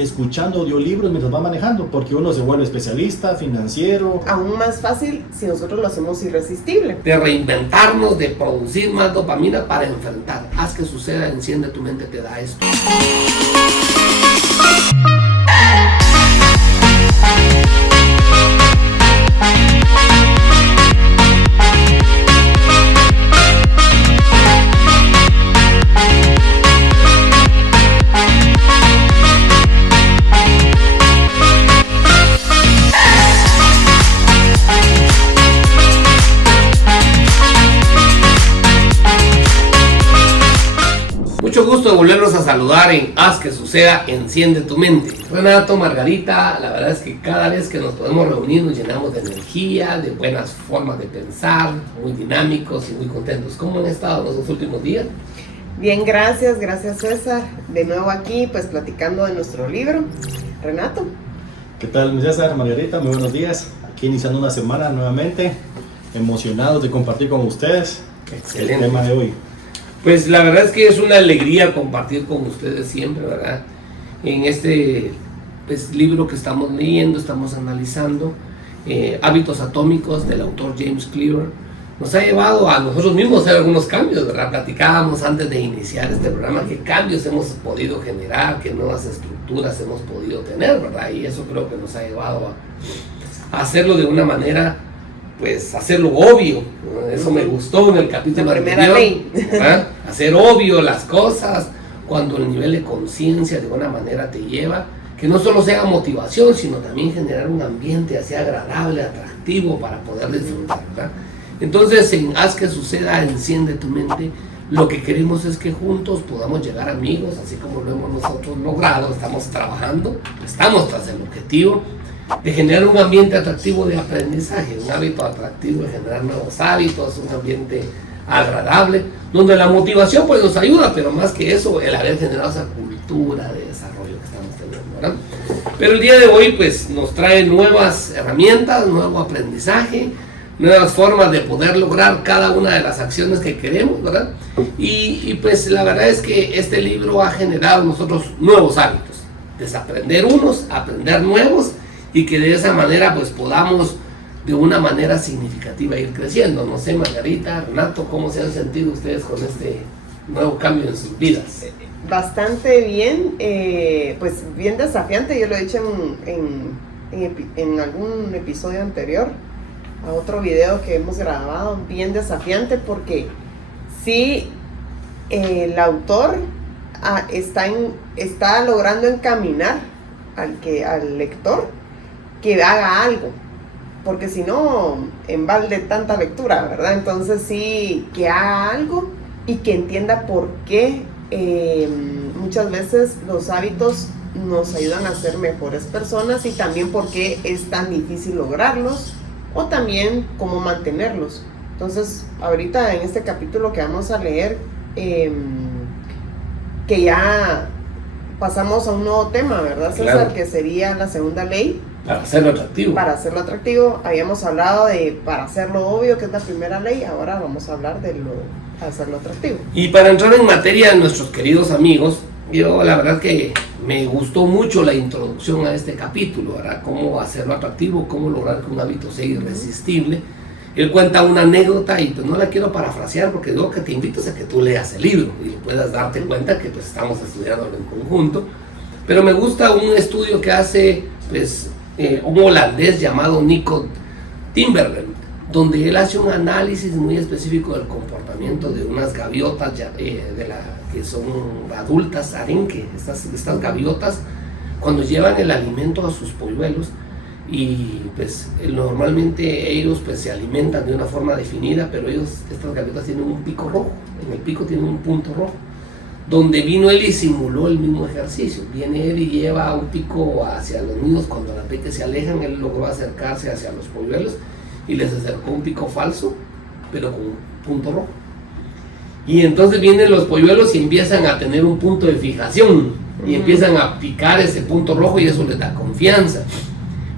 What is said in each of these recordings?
escuchando audiolibros mientras va manejando, porque uno se vuelve especialista, financiero. Aún más fácil si nosotros lo hacemos irresistible. De reinventarnos, de producir más dopamina para enfrentar. Haz que suceda, enciende tu mente, te da esto. Mucho gusto de volverlos a saludar en Haz que suceda, enciende tu mente. Renato, Margarita, la verdad es que cada vez que nos podemos reunir nos llenamos de energía, de buenas formas de pensar, muy dinámicos y muy contentos. ¿Cómo han estado los últimos días? Bien, gracias César. De nuevo aquí, pues platicando de nuestro libro. Renato. ¿Qué tal, César, Margarita? Muy buenos días. Aquí iniciando una semana nuevamente, emocionados de compartir con ustedes Excelente. el tema de hoy. Pues la verdad es que es una alegría compartir con ustedes siempre, ¿verdad? En este libro que estamos leyendo, estamos analizando, Hábitos Atómicos, del autor James Clear, nos ha llevado a nosotros mismos a hacer algunos cambios, ¿verdad? Platicábamos antes de iniciar este programa qué cambios hemos podido generar, qué nuevas estructuras hemos podido tener, ¿verdad? Y eso creo que nos ha llevado a hacerlo de una manera, pues hacerlo obvio, ¿no? Eso me gustó en el capítulo anterior, ¿verdad? Hacer obvio las cosas cuando el nivel de conciencia de una manera te lleva, que no solo sea motivación, sino también generar un ambiente así agradable, atractivo para poder disfrutar, ¿verdad? Entonces en Haz que suceda, enciende tu mente. Lo que queremos es que juntos podamos llegar amigos, así como lo hemos nosotros logrado. Estamos trabajando, estamos tras el objetivo de generar un ambiente atractivo de aprendizaje, un hábito atractivo de generar nuevos hábitos, un ambiente agradable, donde la motivación pues nos ayuda, pero más que eso, el haber generado esa cultura de desarrollo que estamos teniendo, ¿verdad? Pero el día de hoy pues nos trae nuevas herramientas, nuevo aprendizaje, nuevas formas de poder lograr cada una de las acciones que queremos, ¿verdad? Y pues la verdad es que este libro ha generado en nosotros nuevos hábitos, desaprender unos, aprender nuevos, y que de esa manera pues podamos de una manera significativa ir creciendo. No sé, Margarita, Renato, ¿cómo se han sentido ustedes con este nuevo cambio en sus vidas? Bastante bien, pues bien desafiante. Yo lo he dicho en algún episodio anterior, a otro video que hemos grabado, bien desafiante porque sí, el autor está logrando encaminar al lector que haga algo, porque si no, en balde tanta lectura, ¿verdad? Entonces sí, que haga algo y que entienda por qué muchas veces los hábitos nos ayudan a ser mejores personas y también por qué es tan difícil lograrlos o también cómo mantenerlos. Entonces, ahorita en este capítulo que vamos a leer, que ya pasamos a un nuevo tema, ¿verdad, César? Claro. Que sería la segunda ley. Para hacerlo atractivo. Para hacerlo atractivo. Habíamos hablado de para hacerlo obvio, que es la primera ley. Ahora vamos a hablar de hacerlo atractivo. Y para entrar en materia, nuestros queridos amigos, yo la verdad que me gustó mucho la introducción a este capítulo, ¿verdad? Cómo hacerlo atractivo, cómo lograr que un hábito sea irresistible. Él cuenta una anécdota y pues no la quiero parafrasear porque digo que te invito a que tú leas el libro y puedas darte cuenta que pues estamos estudiando en conjunto. Pero me gusta un estudio que hace pues un holandés llamado Nico Timbergen, donde él hace un análisis muy específico del comportamiento de unas gaviotas que son adultas arenque. Estas gaviotas, cuando llevan el alimento a sus polluelos, y pues normalmente ellos pues se alimentan de una forma definida, pero estas gaviotas tienen un pico rojo, en el pico tienen un punto rojo, donde vino él y simuló el mismo ejercicio. Viene él y lleva un pico hacia los nidos. Cuando las peques se alejan, él logró acercarse hacia los polluelos y les acercó un pico falso, pero con un punto rojo. Y entonces vienen los polluelos y empiezan a tener un punto de fijación y empiezan a picar ese punto rojo y eso les da confianza.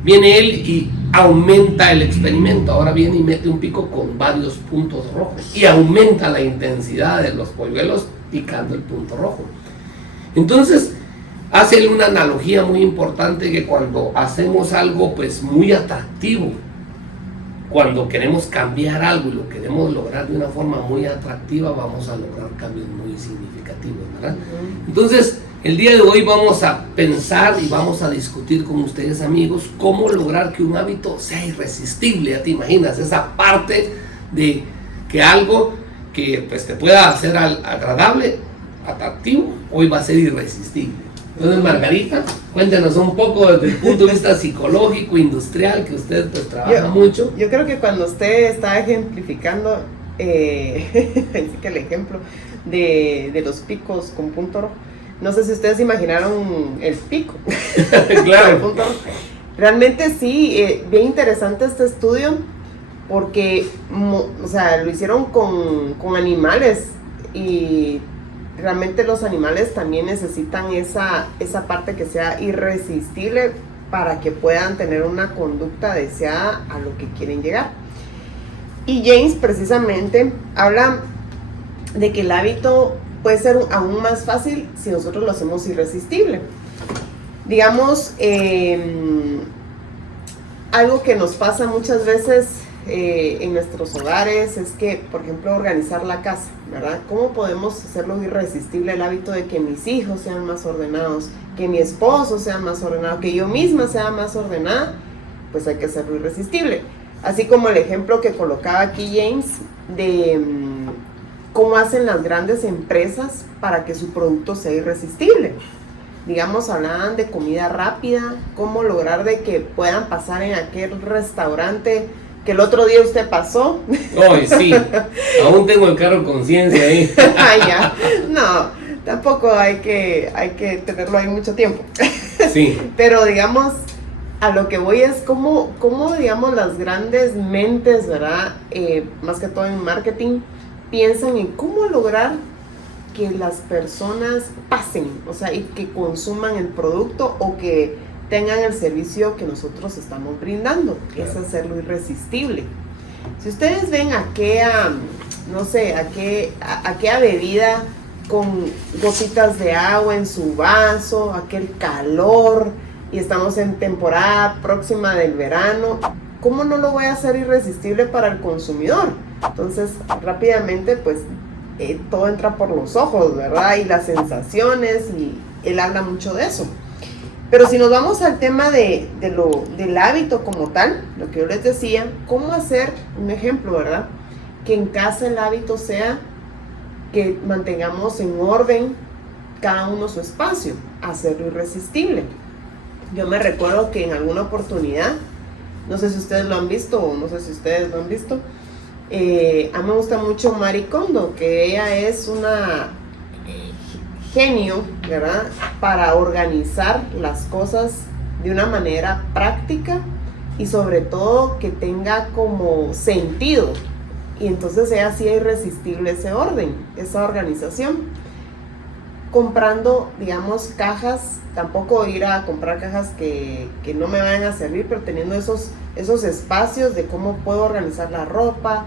Viene él y aumenta el experimento. Ahora viene y mete un pico con varios puntos rojos y aumenta la intensidad de los polluelos picando el punto rojo. Entonces, hace una analogía muy importante que cuando hacemos algo pues muy atractivo, cuando queremos cambiar algo y lo queremos lograr de una forma muy atractiva, vamos a lograr cambios muy significativos, ¿verdad? Entonces, el día de hoy vamos a pensar y vamos a discutir con ustedes, amigos, cómo lograr que un hábito sea irresistible. ¿Ya te imaginas esa parte de que algo que pues te pueda hacer agradable, atractivo, hoy va a ser irresistible? Entonces, Margarita, cuéntanos un poco desde el punto de vista psicológico, industrial, que usted pues trabaja mucho. Yo creo que cuando usted está ejemplificando, así que el ejemplo de los picos con punto rojo, no sé si ustedes imaginaron el pico. Claro. El punto rojo. Realmente sí, bien interesante este estudio, porque o sea, lo hicieron con animales, y realmente los animales también necesitan esa parte que sea irresistible para que puedan tener una conducta deseada a lo que quieren llegar. Y James precisamente habla de que el hábito puede ser aún más fácil si nosotros lo hacemos irresistible. Digamos, algo que nos pasa muchas veces en nuestros hogares es que, por ejemplo, organizar la casa, ¿verdad? ¿Cómo podemos hacerlo irresistible el hábito de que mis hijos sean más ordenados, que mi esposo sea más ordenado, que yo misma sea más ordenada? Pues hay que hacerlo irresistible. Así como el ejemplo que colocaba aquí James de cómo hacen las grandes empresas para que su producto sea irresistible. Digamos, hablaban de comida rápida, cómo lograr de que puedan pasar en aquel restaurante que el otro día usted pasó. Ay, sí, aún tengo el carro conciencia ahí. Ay, ya. No, tampoco hay que tenerlo ahí mucho tiempo. Sí. Pero digamos, a lo que voy es cómo digamos, las grandes mentes, ¿verdad? Más que todo en marketing, piensan en cómo lograr que las personas pasen, o sea, y que consuman el producto o que tengan el servicio que nosotros estamos brindando. Claro. Es hacerlo irresistible. Si ustedes ven aquella bebida con gotitas de agua en su vaso, aquel calor, y estamos en temporada próxima del verano, ¿cómo no lo voy a hacer irresistible para el consumidor? Entonces, rápidamente, pues, todo entra por los ojos, ¿verdad? Y las sensaciones, y él habla mucho de eso. Pero si nos vamos al tema del hábito como tal, lo que yo les decía, ¿cómo hacer un ejemplo, verdad? Que en casa el hábito sea que mantengamos en orden cada uno su espacio, hacerlo irresistible. Yo me recuerdo que en alguna oportunidad, no sé si ustedes lo han visto o no sé si ustedes lo han visto, a mí me gusta mucho Marie Kondo, que ella es una genio, ¿verdad? Para organizar las cosas de una manera práctica y sobre todo que tenga como sentido. Y entonces ella hacía irresistible ese orden, esa organización. Comprando, digamos, cajas, tampoco ir a comprar cajas que no me vayan a servir, pero teniendo esos espacios de cómo puedo organizar la ropa,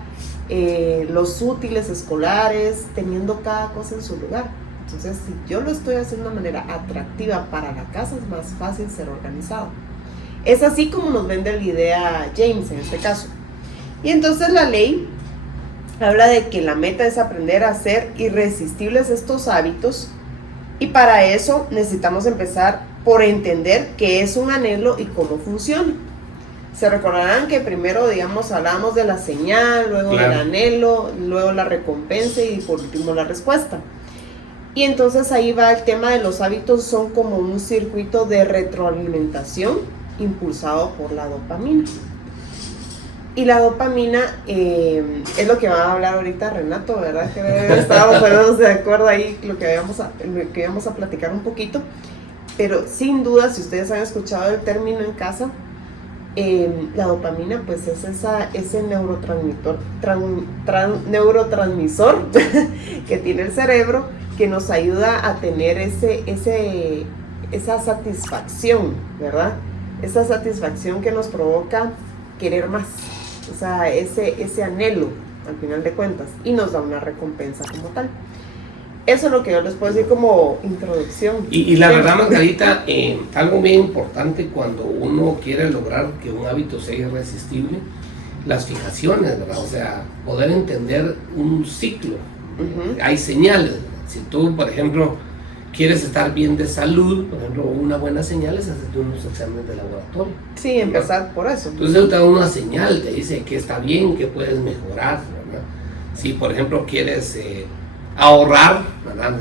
los útiles escolares, teniendo cada cosa en su lugar. Entonces, si yo lo estoy haciendo de una manera atractiva para la casa, es más fácil ser organizado. Es así como nos vende la idea James en este caso. Y entonces la ley habla de que la meta es aprender a hacer irresistibles estos hábitos, y para eso necesitamos empezar por entender qué es un anhelo y cómo funciona. Se recordarán que primero, digamos, hablamos de la señal, luego claro, del anhelo, luego la recompensa y por último la respuesta. Y entonces ahí va el tema de los hábitos, son como un circuito de retroalimentación impulsado por la dopamina. Y la dopamina es lo que va a hablar ahorita Renato, ¿verdad? Que estábamos de acuerdo ahí, lo que íbamos a platicar un poquito. Pero sin duda, si ustedes han escuchado el término en casa, la dopamina pues es ese neurotransmisor que tiene el cerebro, que nos ayuda a tener esa satisfacción, ¿verdad? Esa satisfacción que nos provoca querer más, o sea, ese anhelo al final de cuentas, y nos da una recompensa como tal. Eso es lo que yo les puedo decir como introducción. Y la verdad, Margarita, algo bien importante cuando uno quiere lograr que un hábito sea irresistible, las fijaciones, ¿verdad? O sea, poder entender un ciclo. Hay señales. Si tú, por ejemplo, quieres estar bien de salud, por ejemplo, una buena señal es hacerte unos exámenes de laboratorio. Sí, empezar por eso. Entonces te da una señal, te dice que está bien, que puedes mejorar, ¿verdad? Si, por ejemplo, quieres ahorrar, ¿verdad?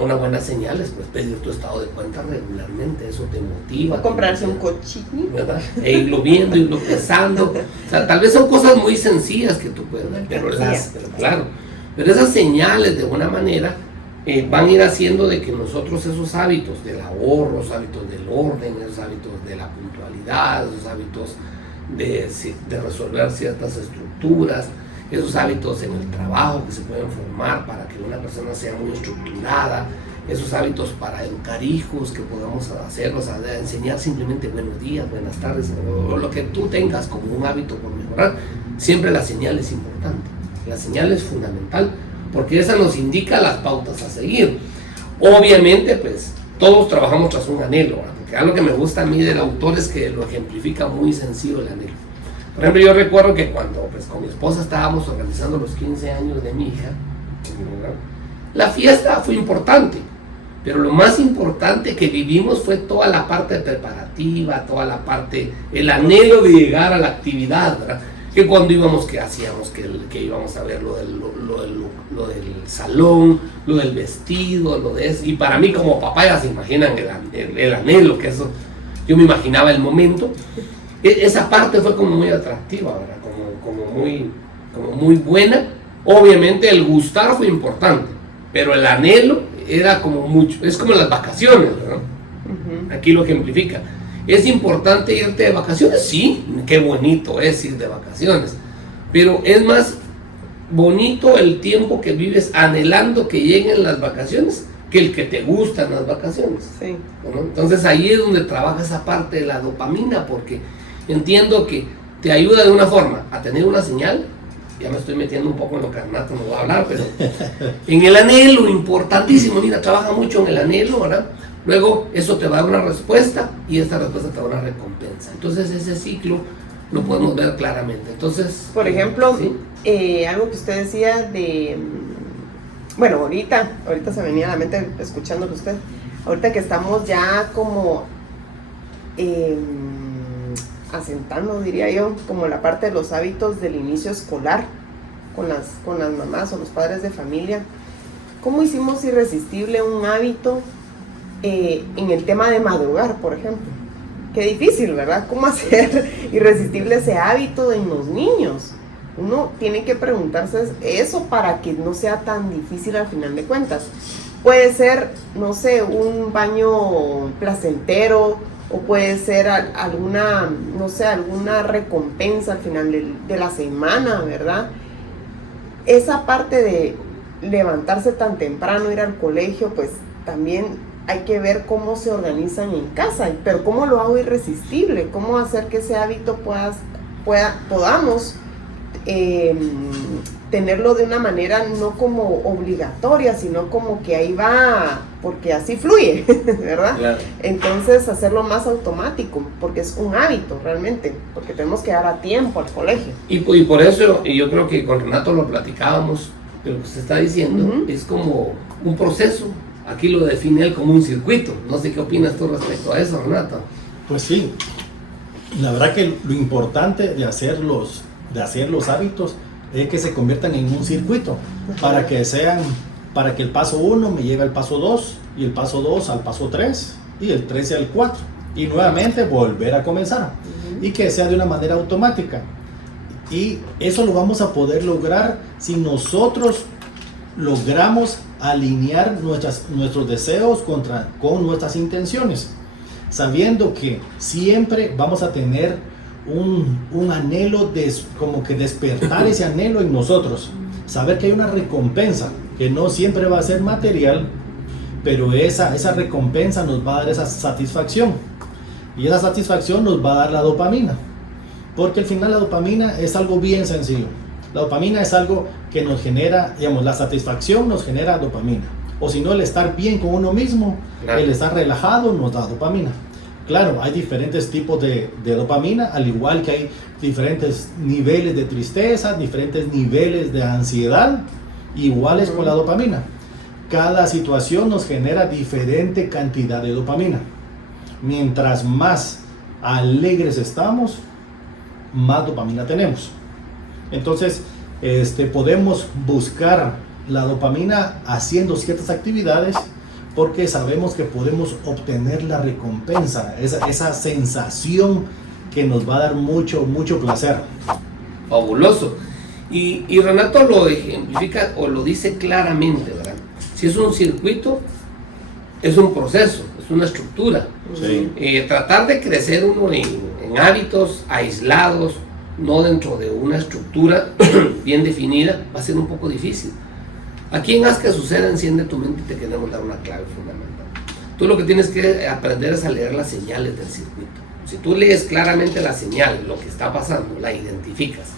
Una buena señal es pues, pedir tu estado de cuenta regularmente, eso te motiva. O comprarse un cochín, ¿verdad? E irlo viendo, irlo pesando. O sea, tal vez son cosas muy sencillas que tú puedes ver, pero esas señales de una manera van a ir haciendo de que nosotros esos hábitos del ahorro, esos hábitos del orden, esos hábitos de la puntualidad, esos hábitos de resolver ciertas estructuras, esos hábitos en el trabajo que se pueden formar para que una persona sea muy estructurada, esos hábitos para educar hijos que podamos hacer, o sea, de enseñar simplemente buenos días, buenas tardes, o lo que tú tengas como un hábito por mejorar, siempre la señal es importante, la señal es fundamental, porque esa nos indica las pautas a seguir. Obviamente, pues, todos trabajamos tras un anhelo, ¿verdad? Porque algo que me gusta a mí del autor es que lo ejemplifica muy sencillo el anhelo. Por ejemplo, yo recuerdo que cuando pues, con mi esposa estábamos organizando los 15 años de mi hija, ¿verdad? La fiesta fue importante, pero lo más importante que vivimos fue toda la parte preparativa, toda la parte, el anhelo de llegar a la actividad, ¿verdad? Que cuando íbamos, ¿qué hacíamos? Que íbamos a ver lo del salón, lo del vestido, lo de eso. Y para mí como papá ya se imaginan el anhelo, que eso, yo me imaginaba el momento. Esa parte fue como muy atractiva, ¿verdad? Como muy buena. Obviamente el gustar fue importante, pero el anhelo era como mucho, es como las vacaciones, ¿verdad? Aquí lo ejemplifica. ¿Es importante irte de vacaciones? Sí, qué bonito es ir de vacaciones, pero es más bonito el tiempo que vives anhelando que lleguen las vacaciones que el que te gustan las vacaciones. Sí. ¿No? Entonces ahí es donde trabaja esa parte de la dopamina, porque entiendo que te ayuda de una forma a tener una señal. Ya me estoy metiendo un poco en lo que Renato nos va a hablar, pero en el anhelo, importantísimo, mira, trabaja mucho en el anhelo, ¿verdad? Luego eso te va a dar una respuesta y esta respuesta te va a dar una recompensa. Entonces ese ciclo lo podemos ver claramente. Entonces, por ejemplo, ¿sí? Algo que usted decía de, bueno, ahorita se venía a la mente escuchándolo usted, ahorita que estamos ya como asentando, diría yo, como la parte de los hábitos del inicio escolar con las mamás o los padres de familia. ¿Cómo hicimos irresistible un hábito en el tema de madrugar, por ejemplo? Qué difícil, ¿verdad? ¿Cómo hacer irresistible ese hábito en los niños? Uno tiene que preguntarse eso para que no sea tan difícil al final de cuentas. Puede ser, no sé, un baño placentero, o puede ser alguna, no sé, alguna recompensa al final de la semana, ¿verdad? Esa parte de levantarse tan temprano, ir al colegio, pues también hay que ver cómo se organizan en casa, pero cómo lo hago irresistible, cómo hacer que ese hábito podamos tenerlo de una manera no como obligatoria, sino como que ahí va, porque así fluye, ¿verdad? Claro. Entonces hacerlo más automático, porque es un hábito realmente, porque tenemos que dar a tiempo al colegio. Y por eso, y yo creo que con Renato lo platicábamos, pero lo que se está diciendo es como un proceso. Aquí lo define él como un circuito. No sé qué opinas tú respecto a eso, Renato. Pues sí, la verdad que lo importante de hacer los hábitos es que se conviertan en un circuito, para que el paso 1 me lleve al paso 2, y el paso 2 al paso 3, y el 3 al 4, y nuevamente volver a comenzar, y que sea de una manera automática. Y eso lo vamos a poder lograr si nosotros logramos alinear nuestros deseos con nuestras intenciones, sabiendo que siempre vamos a tener un anhelo, como que despertar ese anhelo en nosotros, saber que hay una recompensa que no siempre va a ser material, pero esa recompensa nos va a dar esa satisfacción, y esa satisfacción nos va a dar la dopamina, porque al final la dopamina es algo bien sencillo. La dopamina es algo que nos genera, digamos, la satisfacción nos genera dopamina. O si no, el estar bien con uno mismo, Claro. el estar relajado nos da dopamina. Claro, hay diferentes tipos de dopamina, al igual que hay diferentes niveles de tristeza, diferentes niveles de ansiedad, iguales con la dopamina. Cada situación nos genera diferente cantidad de dopamina. Mientras más alegres estamos, más dopamina tenemos. Entonces, podemos buscar la dopamina haciendo ciertas actividades porque sabemos que podemos obtener la recompensa, esa sensación que nos va a dar mucho placer. Fabuloso. Y Renato lo ejemplifica o lo dice claramente, ¿verdad? Si es un circuito, es un proceso, es una estructura. Sí. Tratar de crecer uno en hábitos aislados, no dentro de una estructura bien definida, va a ser un poco difícil. Aquí en Haz que Suceda, Enciende tu Mente, te queremos dar una clave fundamental. Tú lo que tienes que aprender es a leer las señales del circuito. Si tú lees claramente la señal, lo que está pasando, la identificas.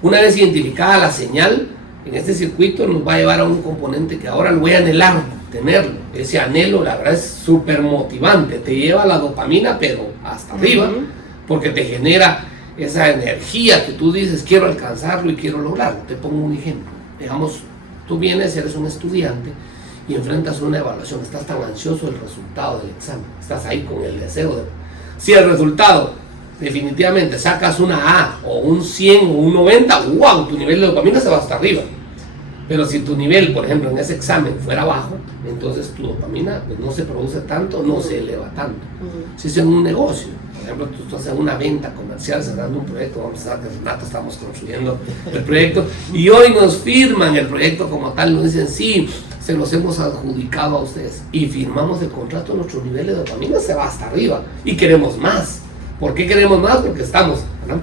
Una vez identificada la señal, en este circuito nos va a llevar a un componente que ahora lo voy a anhelar, tenerlo. Ese anhelo, la verdad, es súper motivante. Te lleva la dopamina, pero hasta arriba, porque te genera esa energía que tú dices, quiero alcanzarlo y quiero lograrlo. Te pongo un ejemplo. Digamos, tú vienes, eres un estudiante y enfrentas una evaluación. Estás tan ansioso del resultado del examen. Estás ahí con el deseo de... Si el resultado definitivamente sacas una A o un 100 o un 90, wow, tu nivel de dopamina se va hasta arriba. Pero si tu nivel, por ejemplo, en ese examen fuera bajo, entonces tu dopamina pues, no se produce tanto, no se eleva tanto. Si es en un negocio, por ejemplo, tú estás en una venta comercial cerrando un proyecto, vamos a ver que Renato estamos construyendo el proyecto, y hoy nos firman el proyecto como tal, nos dicen, sí, se los hemos adjudicado a ustedes, y firmamos el contrato, nuestro nivel de dopamina se va hasta arriba, y queremos más. ¿Por qué queremos más? Porque estamos, ¿no?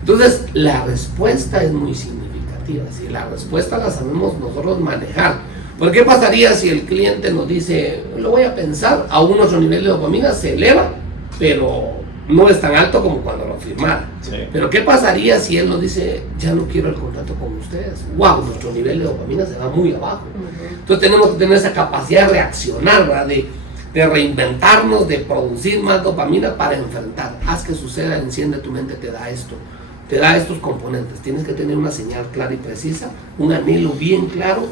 Entonces, la respuesta es muy significativa. Si la respuesta la sabemos nosotros manejar. ¿Por qué pasaría si el cliente nos dice, lo voy a pensar, aún nuestro nivel de dopamina se eleva, pero no es tan alto como cuando lo firmara? Sí. Pero ¿qué pasaría si él nos dice, ya no quiero el contrato con ustedes? ¡Wow! Nuestro nivel de dopamina se va muy abajo. Entonces tenemos que tener esa capacidad de reaccionar, ¿verdad? De reinventarnos, de producir más dopamina para enfrentar. Haz que suceda, enciende tu mente, te da esto. Te da estos componentes. Tienes que tener una señal clara y precisa, un anhelo bien claro,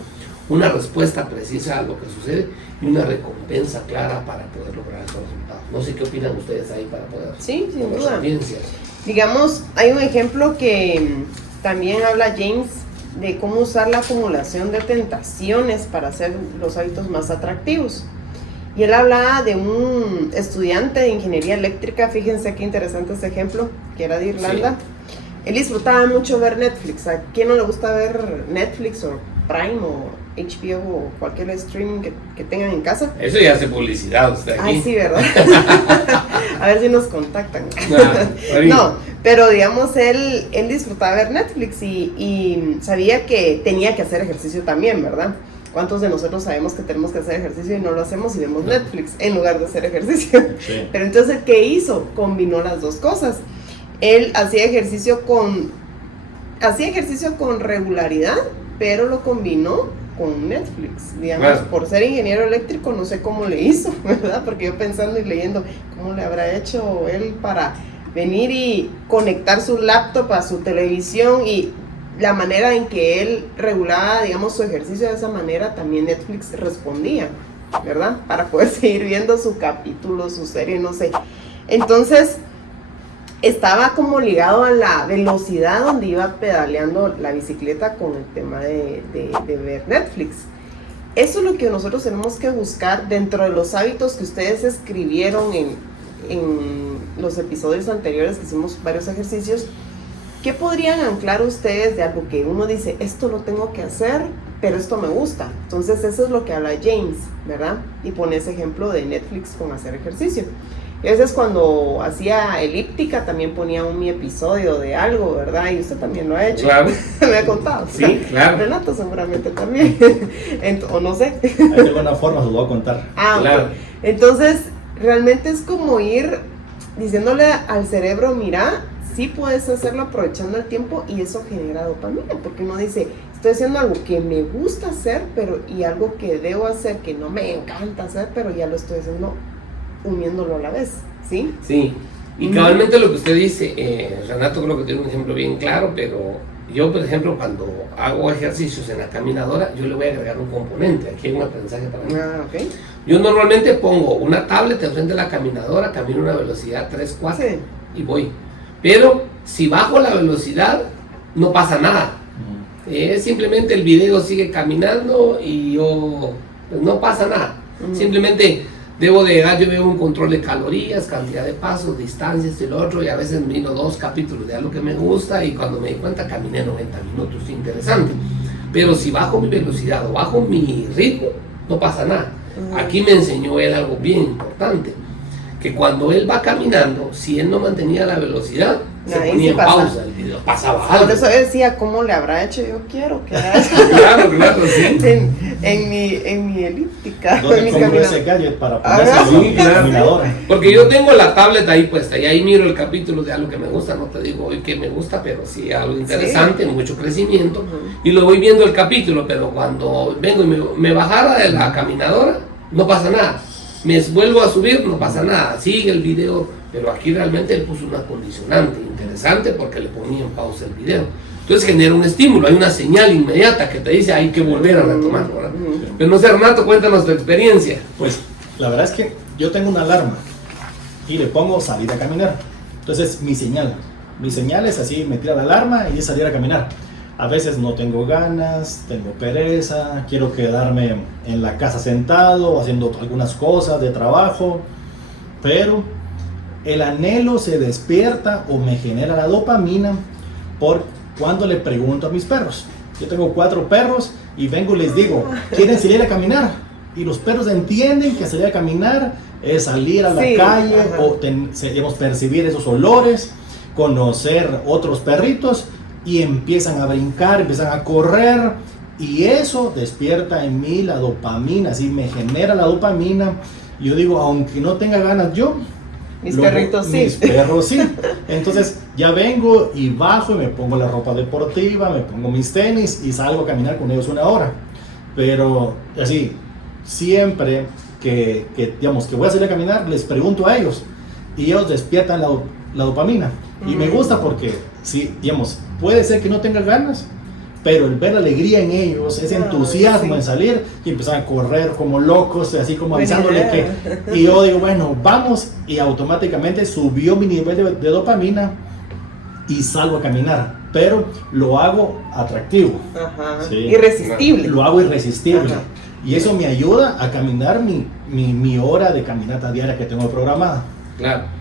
una respuesta precisa a lo que sucede y una recompensa clara para poder lograr esos resultados. No sé qué opinan ustedes ahí para poder... Sí, sin con duda. audiencia. Digamos, hay un ejemplo que también habla James de cómo usar la acumulación de tentaciones para hacer los hábitos más atractivos. Y él hablaba de un estudiante de ingeniería eléctrica, fíjense qué interesante ese ejemplo, que era de Irlanda. Sí. Él disfrutaba mucho ver Netflix. ¿A quién no le gusta ver Netflix o Prime o HBO o cualquier streaming que tengan en casa? Eso ya hace publicidad usted aquí. Ay, sí, ¿verdad? A ver si nos contactan. No, No, pero digamos, él disfrutaba ver Netflix y sabía que tenía que hacer ejercicio también, ¿verdad? ¿Cuántos de nosotros sabemos que tenemos que hacer ejercicio y no lo hacemos y vemos Netflix en lugar de hacer ejercicio? Sí. Pero entonces, ¿qué hizo? Combinó las dos cosas. Él hacía ejercicio con regularidad, pero lo combinó con Netflix, digamos, Claro. Por ser ingeniero eléctrico, no sé cómo le hizo, ¿verdad? Porque yo pensando y leyendo, ¿cómo le habrá hecho él para venir y conectar su laptop a su televisión? Y la manera en que él regulaba, digamos, su ejercicio de esa manera, también Netflix respondía, ¿verdad? Para poder seguir viendo su capítulo, su serie, no sé. Entonces, estaba como ligado a la velocidad donde iba pedaleando la bicicleta con el tema de ver Netflix. Eso es lo que nosotros tenemos que buscar dentro de los hábitos que ustedes escribieron en los episodios anteriores, que hicimos varios ejercicios. ¿Qué podrían anclar ustedes de algo que uno dice, esto lo tengo que hacer, pero esto me gusta? Entonces eso es lo que habla James, ¿verdad? Y pone ese ejemplo de Netflix con hacer ejercicio. Y a veces cuando hacía elíptica también ponía un episodio de algo, ¿verdad? Y usted también lo ha hecho. Claro. Me ha contado. Sí, claro. Renato seguramente también. O no sé. Ahí tengo una forma, se lo voy a contar. Ah, Claro. ok. Entonces, realmente es como ir diciéndole al cerebro, mira, sí puedes hacerlo aprovechando el tiempo y eso genera dopamina, porque uno dice, estoy haciendo algo que me gusta hacer, pero y algo que debo hacer que no me encanta hacer, pero ya lo estoy haciendo uniéndolo a la vez, ¿sí? Sí, y cabalmente lo que usted dice, Renato creo que tiene un ejemplo bien claro, pero yo, por ejemplo, cuando hago ejercicios en la caminadora, yo le voy a agregar un componente, aquí hay un aprendizaje para mí. Okay. Yo normalmente pongo una tablet enfrente de la caminadora, camino a una velocidad 3, 4 Sí. y voy. Pero si bajo la velocidad, no pasa nada. Simplemente el video sigue caminando y yo, pues no pasa nada. Simplemente debo de llegar, yo veo un control de calorías, cantidad de pasos, distancias y lo otro, y a veces miro 2 capítulos de algo que me gusta y cuando me di cuenta caminé 90 minutos, interesante. Pero si bajo mi velocidad o bajo mi ritmo, no pasa nada. Aquí me enseñó él algo bien importante, que cuando él va caminando, si él no mantenía la velocidad, se Ahí ponía sí en pasa. pausa el video, pasaba algo. Por eso decía, ¿cómo le habrá hecho? Yo quiero que haga eso. Claro, claro, sí. en mi elíptica, ¿Dónde en mi compro caminata. ese gadget para Ah, ponerse sí, en la claro. caminadora? Porque yo tengo la tablet ahí puesta y ahí miro el capítulo de algo que me gusta, no te digo hoy que me gusta, pero sí algo interesante, mucho crecimiento, y lo voy viendo el capítulo, pero cuando vengo y me bajara de la caminadora, no pasa nada. Me vuelvo a subir, no pasa nada, sigue el video, pero aquí realmente él puso una condicionante interesante porque le ponía en pausa el video. Entonces genera un estímulo, hay una señal inmediata que te dice hay que volver a retomarlo, ¿verdad? Pero no sé, Renato, cuéntanos tu experiencia. Pues la verdad es que yo tengo una alarma y le pongo salir a caminar. Entonces mi señal es así, me tira la alarma y es salir a caminar. A veces no tengo ganas, tengo pereza, quiero quedarme en la casa sentado haciendo algunas cosas de trabajo, pero el anhelo se despierta o me genera la dopamina por cuando le pregunto a mis perros. Yo tengo 4 perros y vengo y les digo, ¿quieren salir a caminar? Y los perros entienden que salir a caminar es salir a la calle o digamos, percibir esos olores, conocer otros perritos y empiezan a brincar, empiezan a correr y eso despierta en mí la dopamina, así me genera la dopamina. Yo digo, aunque no tenga ganas yo, Mis perritos sí. Mis perros sí. Entonces ya vengo y bajo y me pongo la ropa deportiva, me pongo mis tenis y salgo a caminar con ellos 1 hora. Pero así, siempre que digamos que voy a salir a caminar, les pregunto a ellos y ellos despiertan la dopamina. Y me gusta porque, sí, digamos, puede ser que no tengan ganas, pero el ver la alegría en ellos, ese entusiasmo en salir y empezar a correr como locos, así como avisándole que... Y yo digo, bueno, vamos, y automáticamente subió mi nivel de dopamina y salgo a caminar, pero lo hago atractivo. Sí. Irresistible. Lo hago irresistible. Y eso me ayuda a caminar mi hora de caminata diaria que tengo programada. Claro.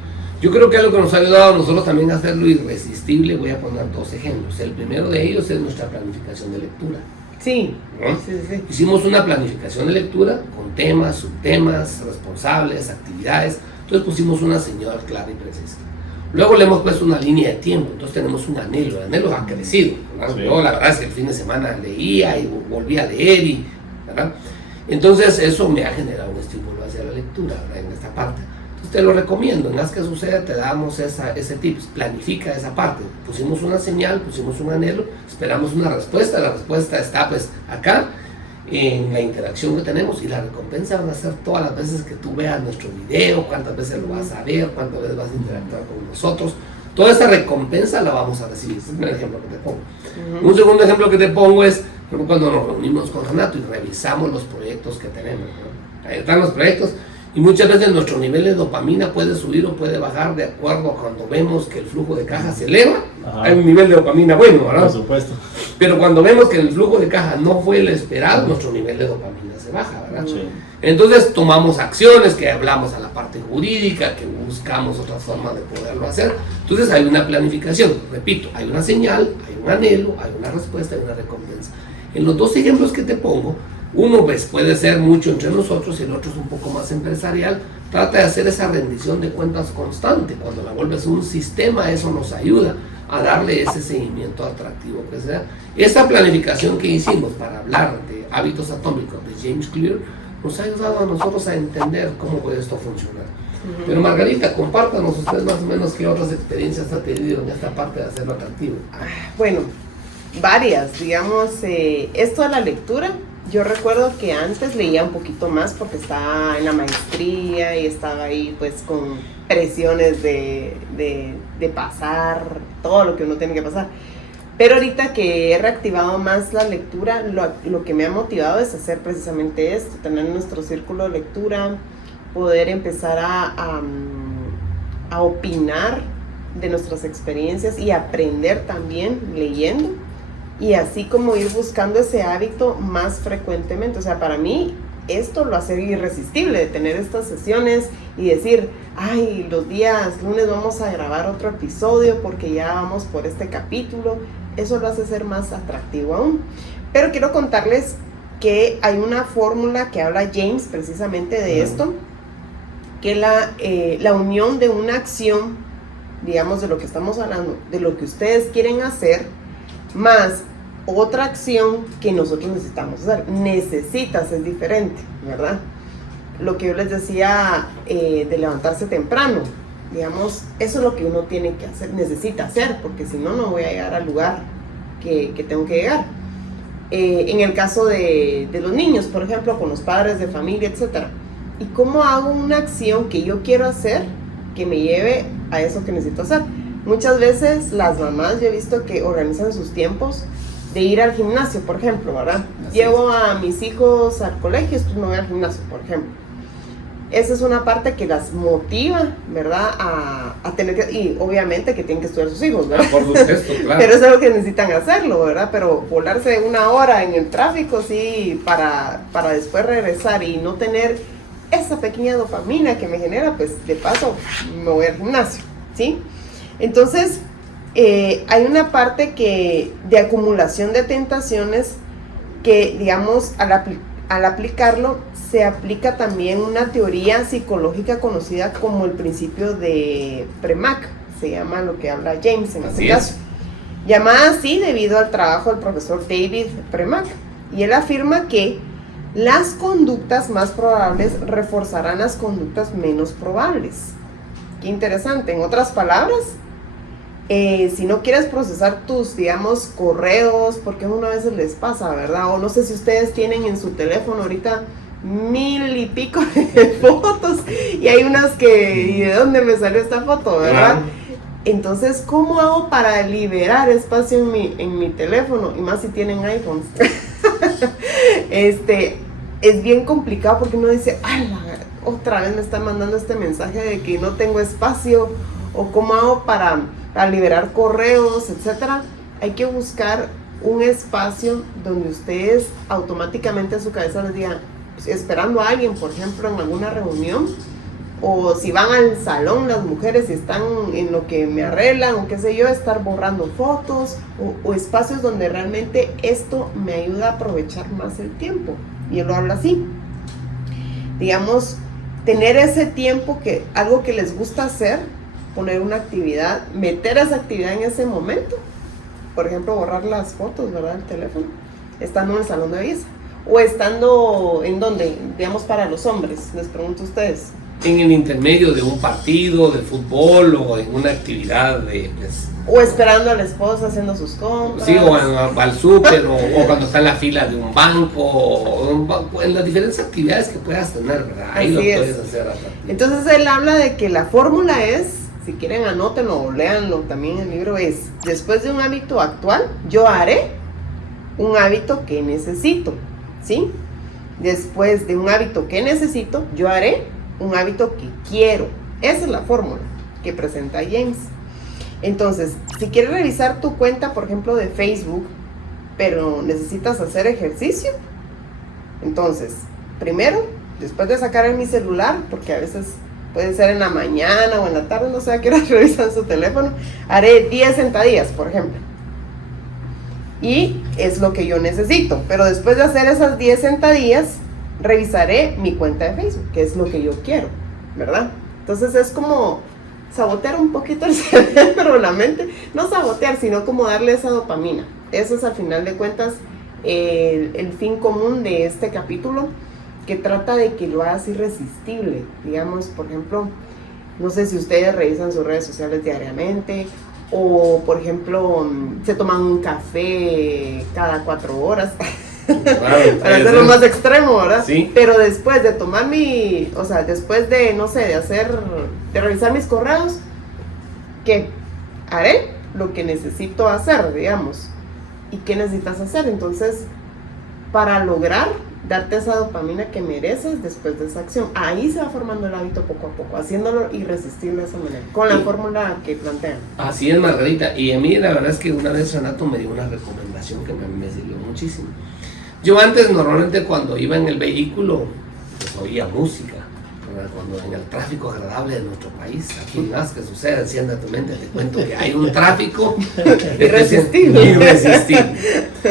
Yo creo que algo que nos ha ayudado a nosotros también a hacerlo irresistible, voy a poner 2 ejemplos. El primero de ellos es nuestra planificación de lectura. Sí, ¿no? sí. Hicimos una planificación de lectura con temas, subtemas, responsables, actividades. Entonces pusimos una señal clara y precisa. Luego le hemos puesto una línea de tiempo, entonces tenemos un anhelo. El anhelo ha crecido, ¿verdad? Sí. Yo la verdad es que el fin de semana leía y volví a leer, ¿verdad? Entonces eso me ha generado un estímulo hacia la lectura, ¿verdad? En esta parte. Te lo recomiendo, en Haz que Suceda te damos ese tips, planifica esa parte. Pusimos una señal, pusimos un anhelo, esperamos una respuesta, la respuesta está pues acá, en la interacción que tenemos, y la recompensa van a ser todas las veces que tú veas nuestro video, cuántas veces lo vas a ver, cuántas veces vas a interactuar con nosotros. Toda esa recompensa la vamos a recibir. Ese es el primer ejemplo que te pongo. Un segundo ejemplo que te pongo es cuando nos reunimos con Renato y revisamos los proyectos que tenemos, ¿no? Ahí están los proyectos. Y muchas veces nuestro nivel de dopamina puede subir o puede bajar de acuerdo a cuando vemos que el flujo de caja se eleva. Hay un nivel de dopamina bueno, ¿verdad? Por supuesto. Pero cuando vemos que el flujo de caja no fue el esperado, nuestro nivel de dopamina se baja, ¿verdad? Sí. Entonces tomamos acciones, que hablamos a la parte jurídica, que buscamos otras formas de poderlo hacer. Entonces hay una planificación, repito, hay una señal, hay un anhelo, hay una respuesta, hay una recompensa. En los 2 ejemplos que te pongo, uno pues puede ser mucho entre nosotros y el otro es un poco más empresarial. Trata de hacer esa rendición de cuentas constante. Cuando la vuelves un sistema, eso nos ayuda a darle ese seguimiento atractivo que sea. Esta planificación que hicimos para hablar de hábitos atómicos de James Clear nos ha ayudado a nosotros a entender cómo puede esto funcionar. Pero Margarita, compártanos usted más o menos qué otras experiencias ha tenido en esta parte de hacerlo atractivo. Bueno, varias, digamos, esto de la lectura, yo recuerdo que antes leía un poquito más porque estaba en la maestría y estaba ahí pues con presiones de pasar todo lo que uno tiene que pasar. Pero ahorita que he reactivado más la lectura, lo que me ha motivado es hacer precisamente esto, tener nuestro círculo de lectura, poder empezar a opinar de nuestras experiencias y aprender también leyendo, y así como ir buscando ese hábito más frecuentemente. O sea, para mí esto lo hace irresistible de tener estas sesiones y decir, ay, los días lunes vamos a grabar otro episodio porque ya vamos por este capítulo. Eso lo hace ser más atractivo aún. Pero quiero contarles que hay una fórmula que habla James precisamente de esto, que la unión de una acción, digamos, de lo que estamos hablando, de lo que ustedes quieren hacer, más otra acción que nosotros necesitamos hacer. Necesitas es diferente, ¿verdad? Lo que yo les decía de levantarse temprano, digamos, eso es lo que uno tiene que hacer, necesita hacer, porque si no, no voy a llegar al lugar que tengo que llegar. En el caso de los niños, por ejemplo, con los padres de familia, etc. ¿Y cómo hago una acción que yo quiero hacer que me lleve a eso que necesito hacer? Muchas veces las mamás, yo he visto que organizan sus tiempos de ir al gimnasio, por ejemplo, ¿verdad? Llevo a mis hijos al colegio, después me voy al gimnasio, por ejemplo. Esa es una parte que las motiva, ¿verdad? A tener que, y obviamente que tienen que estudiar sus hijos, ¿verdad? Por supuesto, claro. Pero eso es lo que necesitan hacerlo, ¿verdad? Pero volarse 1 hora en el tráfico, sí, para después regresar y no tener esa pequeña dopamina que me genera, pues de paso me voy al gimnasio, ¿sí? Entonces, hay una parte de acumulación de tentaciones que, digamos, al aplicarlo, se aplica también una teoría psicológica conocida como el principio de Premack, se llama lo que habla James en este caso, llamada así debido al trabajo del profesor David Premack, y él afirma que las conductas más probables reforzarán las conductas menos probables. Qué interesante. En otras palabras, si no quieres procesar tus, digamos, correos, porque a veces les pasa, ¿verdad? O no sé si ustedes tienen en su teléfono ahorita 1000 y pico de fotos, y hay unas que, ¿y de dónde me salió esta foto, verdad? Entonces, ¿cómo hago para liberar espacio en mi teléfono? Y más si tienen iPhones. Es bien complicado porque uno dice, ¡ay, otra vez me está mandando este mensaje de que no tengo espacio! O ¿cómo hago para liberar correos, etcétera? Hay que buscar un espacio donde ustedes automáticamente a su cabeza les digan, pues, esperando a alguien, por ejemplo, en alguna reunión, o si van al salón las mujeres y están en lo que me arreglan, o qué sé yo, estar borrando fotos, o espacios donde realmente esto me ayuda a aprovechar más el tiempo. Y él lo habla así. Digamos, tener ese tiempo, que algo que les gusta hacer, poner una actividad, meter esa actividad en ese momento. Por ejemplo, borrar las fotos, ¿verdad? El teléfono, estando en el salón de belleza. O estando en donde, digamos, para los hombres, les pregunto a ustedes. En el intermedio de un partido de fútbol o en una actividad de... Pues, o esperando a la esposa haciendo sus compras. Sí, o al súper, o cuando está en la fila de un banco, o en las diferentes actividades que puedas tener, ¿verdad? Ahí así lo es. puedes hacer. Entonces él habla de que la fórmula es, si quieren anótenlo o léanlo también en el libro, es, después de un hábito actual, yo haré un hábito que necesito, ¿sí? Después de un hábito que necesito, yo haré un hábito que quiero. Esa es la fórmula que presenta James. Entonces, si quieres revisar tu cuenta, por ejemplo, de Facebook, pero necesitas hacer ejercicio, entonces, primero, después de sacar en mi celular, porque a veces puede ser en la mañana o en la tarde, no sé a qué hora revisan su teléfono, haré 10 sentadillas, por ejemplo. Y es lo que yo necesito. Pero después de hacer esas 10 sentadillas, revisaré mi cuenta de Facebook, que es lo que yo quiero, ¿verdad? Entonces es como sabotear un poquito el cerebro, la mente. No sabotear, sino como darle esa dopamina. Eso es al final de cuentas el fin común de este capítulo, que trata de que lo hagas irresistible. Digamos, por ejemplo, No sé si ustedes revisan sus redes sociales diariamente o, por ejemplo, se toman un café cada 4 horas. Claro, Para hacerlo más extremo, ¿verdad? Sí. Pero después de tomar después de, no sé, de revisar mis correos, ¿qué? Haré lo que necesito hacer, digamos. ¿Y qué necesitas hacer? Entonces, para lograr darte esa dopamina que mereces después de esa acción, ahí se va formando el hábito poco a poco, haciéndolo irresistible de esa manera, con la fórmula que plantean. Así es, Margarita. Y a mí la verdad es que una vez Renato me dio una recomendación que me sirvió muchísimo. Yo antes normalmente cuando iba en el vehículo, pues oía música. Cuando en el tráfico agradable de nuestro país, aquí más que sucede, encienda tu mente, te cuento que hay un tráfico irresistible.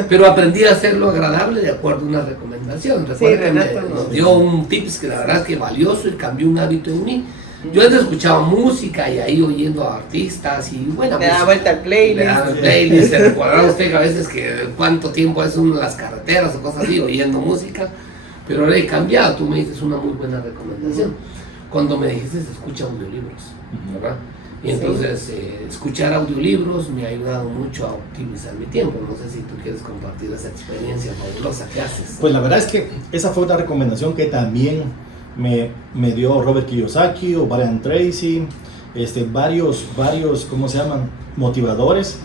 Pero aprendí a hacerlo agradable de acuerdo a una recomendación. Recuerda que nos dio un tips que la verdad es que valioso y cambió un hábito en mí. Yo antes escuchaba música y ahí oyendo a artistas y buena música. Le da vuelta al playlist. Le da el playlist. ¿Se recuerda usted a veces que cuánto tiempo es uno en las carreteras o cosas así oyendo música? Pero ahora he cambiado, tú me dices una muy buena recomendación. Cuando me dijiste escucha audiolibros, ¿verdad? Y entonces escuchar audiolibros me ha ayudado mucho a optimizar mi tiempo. No sé si tú quieres compartir esa experiencia fabulosa que haces. Pues la verdad es que esa fue otra recomendación que también me dio Robert Kiyosaki o Brian Tracy, varios, ¿cómo se llaman? Motivadores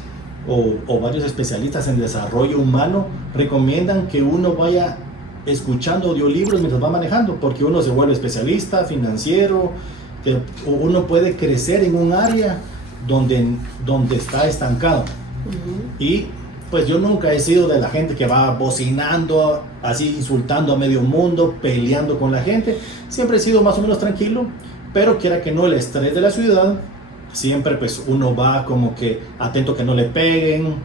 o varios especialistas en desarrollo humano recomiendan que uno vaya escuchando audiolibros mientras va manejando, porque uno se vuelve especialista, financiero, uno puede crecer en un área donde está estancado. Y pues yo nunca he sido de la gente que va bocinando, así insultando a medio mundo, peleando con la gente. Siempre he sido más o menos tranquilo, pero quiera que no, el estrés de la ciudad, siempre pues uno va como que atento que no le peguen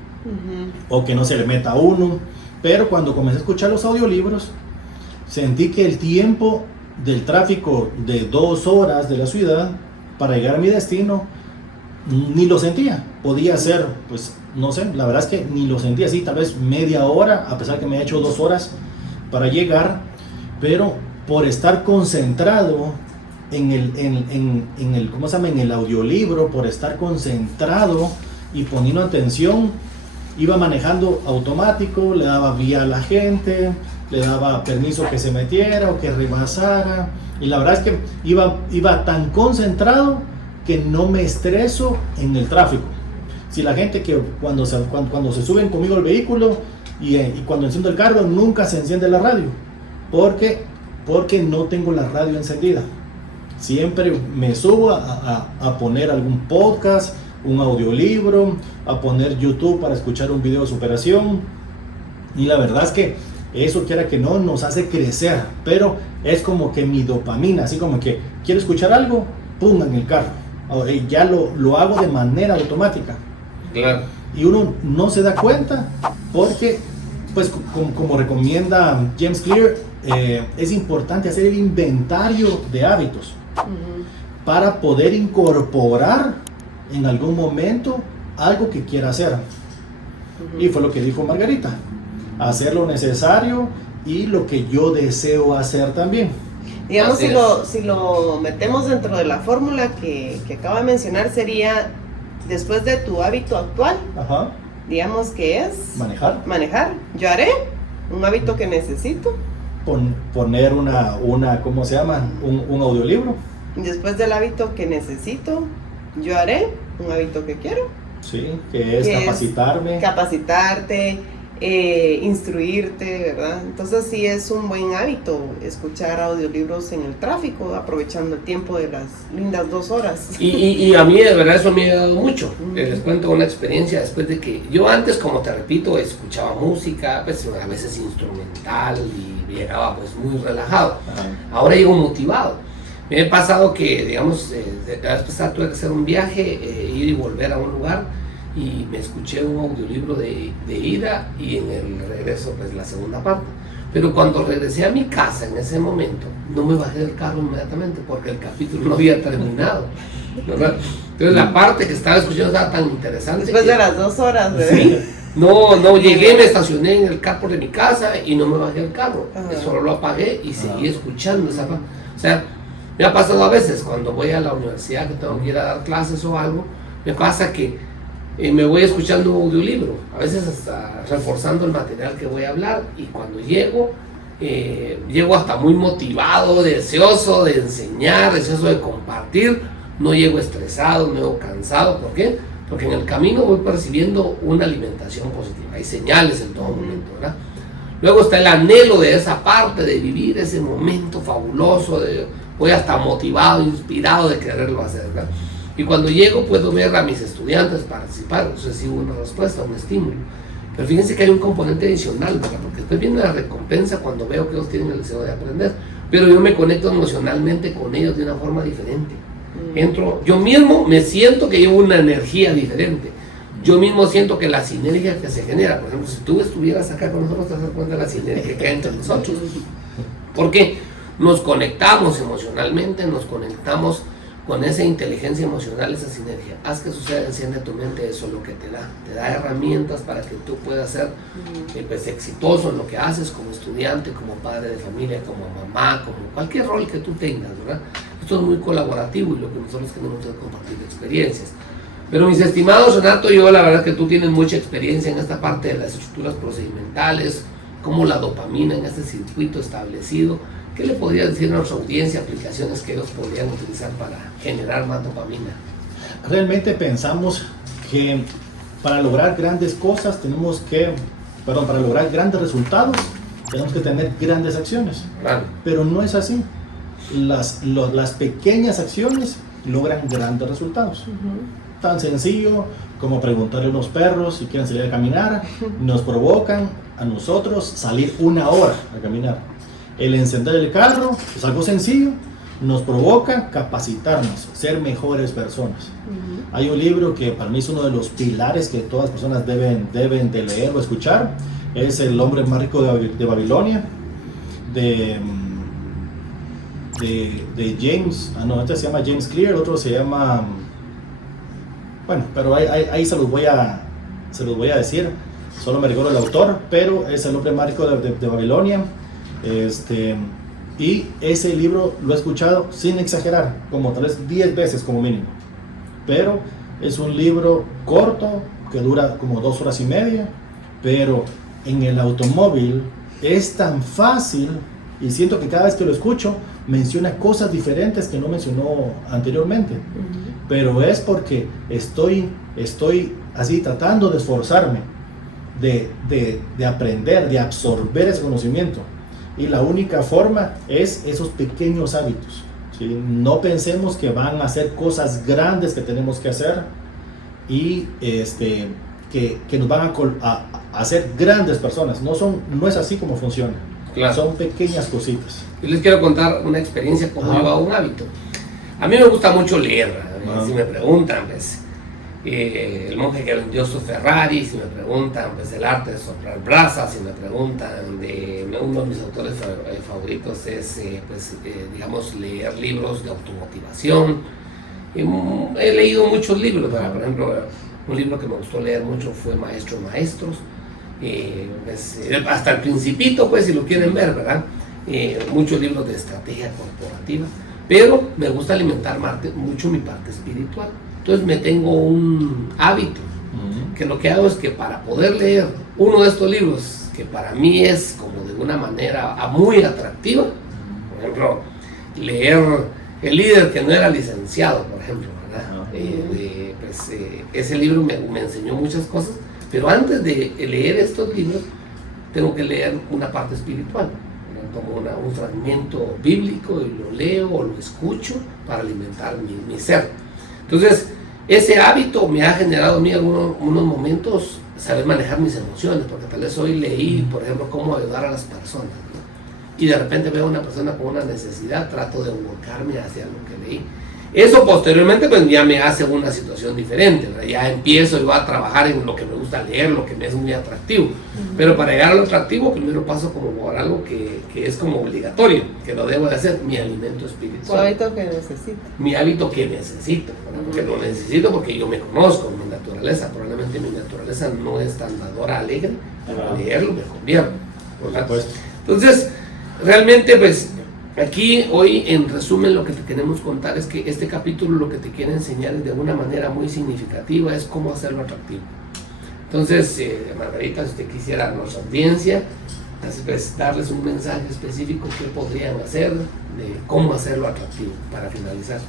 o que no se le meta a uno. Pero cuando comencé a escuchar los audiolibros, sentí que el tiempo del tráfico de 2 horas de la ciudad para llegar a mi destino, ni lo sentía. Podía ser, pues, no sé, la verdad es que ni lo sentía, así tal vez media hora, a pesar que me ha hecho 2 horas para llegar, pero por estar concentrado en el ¿cómo se llama? En el audiolibro, por estar concentrado y poniendo atención, iba manejando automático, le daba vía a la gente, le daba permiso que se metiera o que rebasara, y la verdad es que iba tan concentrado que no me estreso en el tráfico. Si la gente que cuando se suben conmigo al vehículo y cuando enciendo el carro nunca se enciende la radio, porque no tengo la radio encendida. Siempre me subo a poner algún podcast, un audiolibro, a poner YouTube para escuchar un video de superación, y la verdad es que eso, quiera que no, nos hace crecer, pero es como que mi dopamina, así como que quiero escuchar algo, pum, en el carro, ya lo hago de manera automática. Claro. Y uno no se da cuenta porque, pues como recomienda James Clear, es importante hacer el inventario de hábitos para poder incorporar en algún momento algo que quiera hacer. Y fue lo que dijo Margarita, hacer lo necesario y lo que yo deseo hacer también. Digamos, si lo metemos dentro de la fórmula que acabo de mencionar, sería después de tu hábito actual, digamos que es manejar. Yo haré un hábito que necesito. Poner una ¿cómo se llama? Un audiolibro. Después del hábito que necesito, yo haré un hábito que quiero. Sí, que es capacitarme. Capacitarte, instruirte, ¿verdad? Entonces sí es un buen hábito escuchar audiolibros en el tráfico, aprovechando el tiempo de las lindas 2 horas. Y a mí de verdad eso me ha dado mucho. Les cuento una experiencia después de que yo antes, como te repito, escuchaba música, pues a veces instrumental, y llegaba pues muy relajado. Ahora llego motivado. Me he pasado que, digamos, la vez pasada tuve que hacer un viaje, ir y volver a un lugar, y me escuché un audiolibro de ida, y en el regreso pues la segunda parte. Pero cuando regresé a mi casa en ese momento, no me bajé del carro inmediatamente porque el capítulo no había terminado, ¿verdad? Entonces la parte que estaba escuchando estaba tan interesante. Después de las 2 horas, ¿verdad? Sí. No llegué, me estacioné en el carro de mi casa y no me bajé del carro. Solo lo apagué y seguí escuchando esa parte. O sea, Me ha pasado a veces cuando voy a la universidad que tengo que ir a dar clases o algo, me pasa que me voy escuchando un audiolibro, a veces hasta reforzando el material que voy a hablar, y cuando llego hasta muy motivado, deseoso de enseñar, deseoso de compartir, no llego estresado, no llego cansado. ¿Por qué? Porque en el camino voy percibiendo una alimentación positiva, hay señales en todo momento, ¿verdad? Luego está el anhelo de esa parte, de vivir ese momento fabuloso, voy hasta motivado, inspirado de quererlo hacer, ¿verdad? Y cuando llego puedo ver a mis estudiantes participar, recibo una respuesta, un estímulo. Pero fíjense que hay un componente adicional, ¿verdad? Porque después viene la recompensa cuando veo que ellos tienen el deseo de aprender, pero yo me conecto emocionalmente con ellos de una forma diferente. Yo mismo me siento que llevo una energía diferente. Yo mismo siento que la sinergia que se genera, por ejemplo, si tú estuvieras acá con nosotros, te das cuenta de la sinergia que hay entre nosotros. Porque nos conectamos emocionalmente, nos conectamos con esa inteligencia emocional, esa sinergia. Haz que suceda, enciende tu mente, eso es lo que te da herramientas para que tú puedas ser pues, exitoso en lo que haces como estudiante, como padre de familia, como mamá, como cualquier rol que tú tengas, ¿verdad? Esto es muy colaborativo y lo que nosotros queremos es compartir experiencias. Pero mis estimados, Renato, yo la verdad que tú tienes mucha experiencia en esta parte de las estructuras procedimentales, como la dopamina en este circuito establecido. ¿Qué le podría decir a nuestra audiencia, aplicaciones que ellos podrían utilizar para generar más dopamina? Realmente pensamos que para lograr grandes cosas para lograr grandes resultados, tenemos que tener grandes acciones. Claro. Pero no es así. Las pequeñas acciones logran grandes resultados. Tan sencillo como preguntarle a unos perros si quieren salir a caminar, nos provocan a nosotros salir 1 hora a caminar. El encender el carro es algo sencillo, nos provoca capacitarnos, ser mejores personas. Hay un libro que para mí es uno de los pilares que todas las personas deben de leer o escuchar, es El hombre más rico de Babilonia, de James, este se llama James Clear, el otro se llama, bueno, pero ahí se los voy a decir, solo me recuerdo el autor, pero es El hombre más rico de Babilonia. Y ese libro lo he escuchado sin exagerar, como tal vez 10 veces como mínimo, pero es un libro corto que dura como 2 horas y media, pero en el automóvil es tan fácil y siento que cada vez que lo escucho menciona cosas diferentes que no mencionó anteriormente, pero es porque estoy así tratando de esforzarme de aprender, de absorber ese conocimiento. Y la única forma es esos pequeños hábitos, ¿sí? No pensemos que van a ser cosas grandes que tenemos que hacer y que nos van a hacer grandes personas. No es así como funciona. Claro. Son pequeñas cositas. Yo les quiero contar una experiencia como yo hago un hábito. A mí me gusta mucho leer. Si me preguntan, pues, el monje que vendió su Ferrari, si me preguntan, pues, el arte de soplar brasas, si me preguntan, uno de mis autores favoritos es, digamos, leer libros de automotivación. He leído muchos libros, ¿verdad? Por ejemplo, un libro que me gustó leer mucho fue Maestros. Hasta el Principito, pues, si lo quieren ver, ¿verdad? Muchos libros de estrategia corporativa, pero me gusta alimentar mucho mi parte espiritual. Entonces me tengo un hábito, que lo que hago es que para poder leer uno de estos libros, que para mí es como de una manera muy atractiva, por ejemplo, leer El líder que no era licenciado, por ejemplo, ¿verdad? Ese libro me enseñó muchas cosas, pero antes de leer estos libros, tengo que leer una parte espiritual. Tomo un fragmento bíblico y lo leo o lo escucho para alimentar mi ser. Entonces, ese hábito me ha generado a mí unos momentos saber manejar mis emociones, porque tal vez hoy leí, por ejemplo, cómo ayudar a las personas, ¿no? Y de repente veo a una persona con una necesidad, trato de volcarme hacia lo que leí. Eso posteriormente pues ya me hace una situación diferente, ¿verdad? Ya empiezo yo a trabajar en lo que me gusta leer, lo que me es muy atractivo. Pero para llegar a lo atractivo, primero paso como por algo que es como obligatorio, que lo debo de hacer, mi alimento espiritual. Su hábito que necesito. Mi hábito que necesito, ¿verdad? Porque lo necesito porque yo me conozco, mi naturaleza. Probablemente mi naturaleza no es tan dadora alegre, pero al leerlo me convierto, ¿verdad? Entonces, realmente pues Aquí hoy en resumen lo que te queremos contar es que este capítulo lo que te quiere enseñar de una manera muy significativa es cómo hacerlo atractivo. Entonces, Margarita, si usted quisiera a nuestra audiencia pues, darles un mensaje específico que podrían hacer, de cómo hacerlo atractivo para finalizar.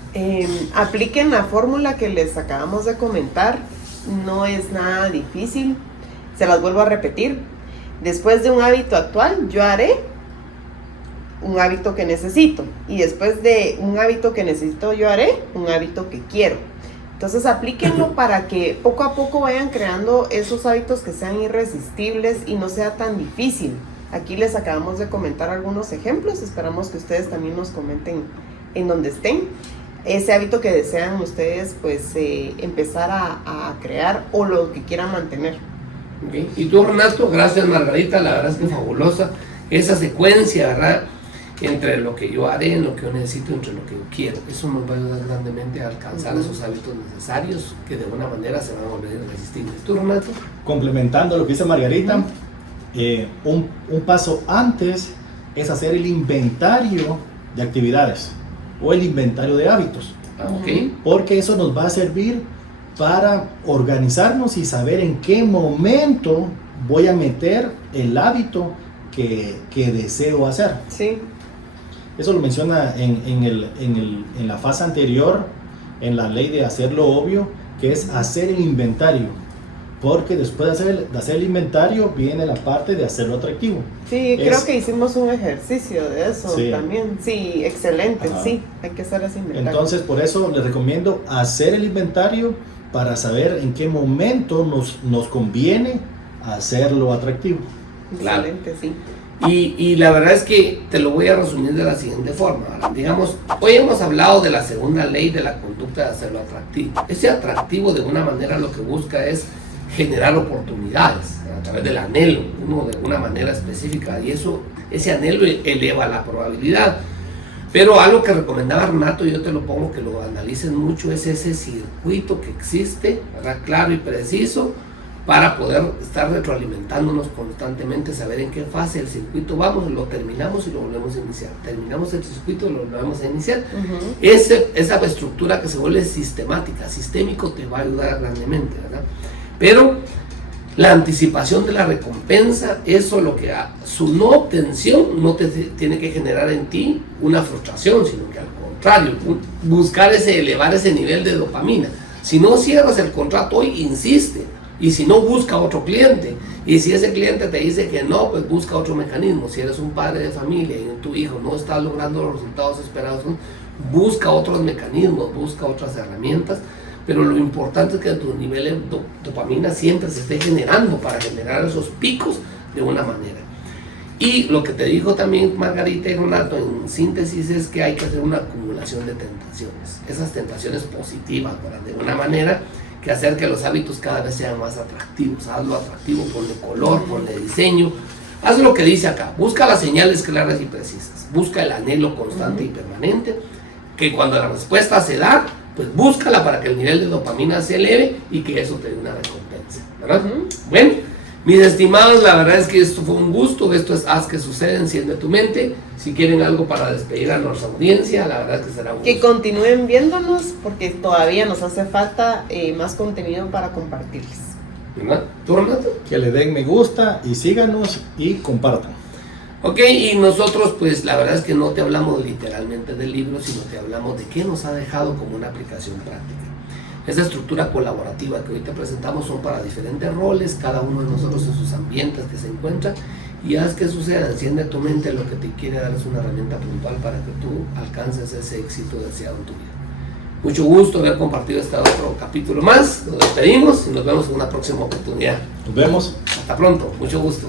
Apliquen la fórmula que les acabamos de comentar, no es nada difícil, se las vuelvo a repetir. Después de un hábito actual, yo haré un hábito que necesito, y después de un hábito que necesito, yo haré un hábito que quiero. Entonces aplíquenlo para que poco a poco vayan creando esos hábitos que sean irresistibles y no sea tan difícil. Aquí les acabamos de comentar algunos ejemplos, esperamos que ustedes también nos comenten en donde estén ese hábito que desean ustedes pues empezar a crear o lo que quieran mantener. Okay. Y tú, Renato, gracias Margarita, la verdad es que fabulosa esa secuencia, ¿verdad? Entre lo que yo haré, lo que yo necesito, entre lo que yo quiero. Eso nos va a ayudar grandemente a alcanzar esos hábitos necesarios que de alguna manera se van a volver irresistibles. ¿Tú, Renato? Complementando lo que dice Margarita, un paso antes es hacer el inventario de actividades o el inventario de hábitos. Okay. Porque eso nos va a servir para organizarnos y saber en qué momento voy a meter el hábito que deseo hacer. Sí. Eso lo menciona en la fase anterior, en la ley de hacerlo obvio, que es hacer el inventario. Porque después de hacer el inventario viene la parte de hacerlo atractivo. Sí, creo que hicimos un ejercicio de eso sí. También. Sí, excelente. Ajá. Sí, hay que hacer ese inventario. Entonces, por eso les recomiendo hacer el inventario para saber en qué momento nos conviene hacerlo atractivo. Excelente, sí. Y la verdad es que te lo voy a resumir de la siguiente forma, ¿verdad? Digamos, hoy hemos hablado de la segunda ley de la conducta de hacerlo atractivo. Ese atractivo de una manera lo que busca es generar oportunidades a través del anhelo, uno de una manera específica, y ese anhelo eleva la probabilidad. Pero algo que recomendaba Renato, yo te lo pongo que lo analicen mucho, es ese circuito que existe, ¿verdad? Claro y preciso, para poder estar retroalimentándonos constantemente, saber en qué fase del circuito vamos, lo terminamos y lo volvemos a iniciar. Terminamos el circuito y lo volvemos a iniciar. Esa estructura que se vuelve sistemática, sistémico, te va a ayudar grandemente, ¿verdad? Pero la anticipación de la recompensa, eso lo que su no obtención no te tiene que generar en ti una frustración, sino que al contrario, buscar elevar ese nivel de dopamina. Si no cierras el contrato hoy, insiste. Y si no, busca otro cliente. Y si ese cliente te dice que no, pues busca otro mecanismo. Si eres un padre de familia y tu hijo no está logrando los resultados esperados, busca otros mecanismos, busca otras herramientas. Pero lo importante es que tu nivel de dopamina siempre se esté generando para generar esos picos de una manera. Y lo que te dijo también Margarita y Renato en síntesis es que hay que hacer una acumulación de tentaciones. Esas tentaciones positivas, ¿verdad? De una manera que hacer que los hábitos cada vez sean más atractivos. Hazlo atractivo, ponle color, ponle diseño. Haz lo que dice acá, busca las señales claras y precisas, busca el anhelo constante y permanente, que cuando la respuesta se da, pues búscala para que el nivel de dopamina se eleve y que eso te dé una recompensa, ¿verdad? Bueno, mis estimados, la verdad es que esto fue un gusto, esto es Haz que suceda, enciende tu mente. Si quieren algo para despedir a nuestra audiencia, la verdad es que será un gusto. Que continúen viéndonos porque todavía nos hace falta más contenido para compartirles. ¿Verdad? ¿Tú, Renato? Que le den me gusta y síganos y compartan. Ok, y nosotros pues la verdad es que no te hablamos literalmente del libro, sino te hablamos de qué nos ha dejado como una aplicación práctica. Esa estructura colaborativa que hoy te presentamos son para diferentes roles, cada uno de nosotros en sus ambientes que se encuentra, y haz que suceda, enciende tu mente, lo que te quiere dar es una herramienta puntual para que tú alcances ese éxito deseado en tu vida. Mucho gusto haber compartido este otro capítulo más, nos despedimos y nos vemos en una próxima oportunidad. Nos vemos. Hasta pronto, mucho gusto.